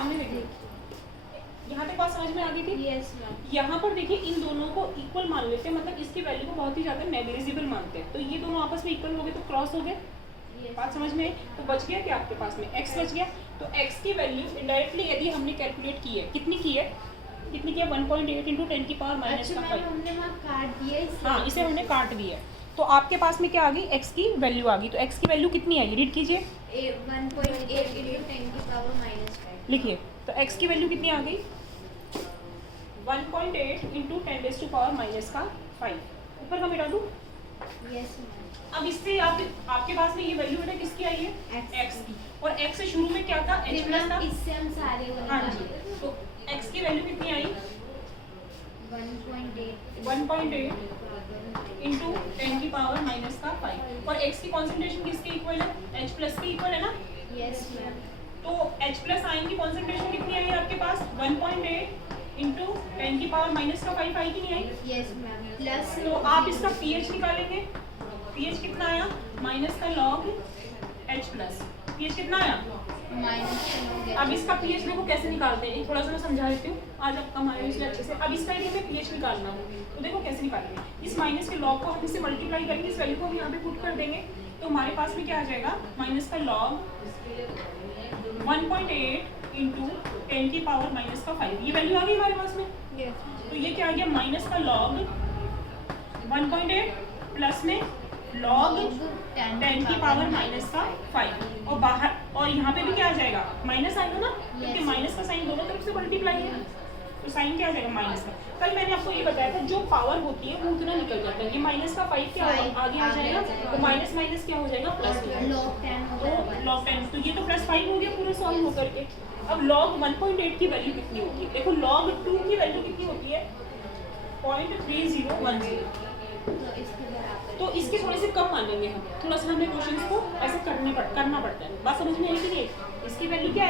सामने देखिए, यहाँ तक बात समझ में आ गई थी? Yes ma'am. यहाँ पर देखिए इन दोनों को इक्वल मान लेते हैं, मतलब इसकी वैल्यू को बहुत ही ज़्यादा नेग्लिजिबल मानते हैं, तो ये दोनों आपस में इक्वल हो गए तो क्रॉस हो गए। बात समझ में आई? तो बच गया क्या आपके पास में x बच गया। तो x की वैल्यू इनडायरेक्टली यदि हमने कैलकुलेट की है, कितनी की है, 1.8 इंटू 10 की पावर माइनस का 5। हमने वहाँ काट दिया, हाँ, इसे हमने काट दिया है। तो आपके पास में क्या आ गई, x की वैल्यू आ गई। तो x की वैल्यू कितनी आई, रीड कीजिए, 1.8 इंटू 10 की पावर माइनस 5। लिखिए। तो x की वैल्यू कितनी आ गई, 1.8 into 10 raise to power minus का 5। ऊपर का मिटा दूँ? Yes ma'am. अब इससे आपके पास में ये वैल्यू बेटा किसकी आई है, x की। और x से शुरू में क्या था, h प्लस था। इससे हम सारे को हाँ जी, तो x की वैल्यू कितनी आई, 1.8 इंटू 10 की पावर माइनस का 5। और x की कॉन्सेंट्रेशन किसके इक्वल है, h प्लस के इक्वल है ना। Yes ma'am. तो h प्लस आयन की कॉन्सेंट्रेशन कितनी आई आपके पास, 1.8 इंटू 10 की पावर माइनस का 5 आई कि नहीं आई? Yes ma'am. प्लस तो आप इसका pH निकालेंगे, pH कितना आया, माइनस का log h प्लस, pH कितना आया, माइनस। अब इसका pH देखो कैसे निकालते हैं, थोड़ा सा मैं समझा देती हूँ, आज आप कम आए इसलिए अच्छे से। अब इसका यदि हमें pH निकालना हो तो देखो कैसे निकालेंगे, इस माइनस के log को हम इससे मल्टीप्लाई करेंगे, इस वैल्यू को हम यहाँ पे पुट कर देंगे, तो हमारे पास में क्या आ जाएगा, माइनस का log 1.8 इंटू 10 की पावर माइनस का 5। ये वैल्यू आ गई हमारे पास में। तो ये क्या आ गया, माइनस का log 1.8 प्लस में log 10 की पावर माइनस का 5। और बाहर, और यहाँ पे भी क्या आ जाएगा, माइनस आएगा ना, क्योंकि माइनस का साइन दोनों तरफ से मल्टीप्लाई है, तो साइन क्या आ जाएगा, माइनस का। कल मैंने आपको ये बताया था, जो पावर होती है वो उतना निकल जाता है। ये माइनस का 5 क्या आगे आ जाएगा, तो माइनस माइनस क्या हो जाएगा, प्लस हो जाएगा। तो log 10, तो ये तो प्लस 5 हो गया पूरा सॉल्व होकर के। अब log 1.8 की वैल्यू कितनी होती है, देखो log 2 की वैल्यू कितनी होती है, 0.3010। तो इसके थोड़े से कम मानेंगे हम, थोड़ा सा हमें क्वेश्चंस को ऐसे करना पड़ता है। बात समझ में आई कि नहीं, इसकी वैल्यू क्या है,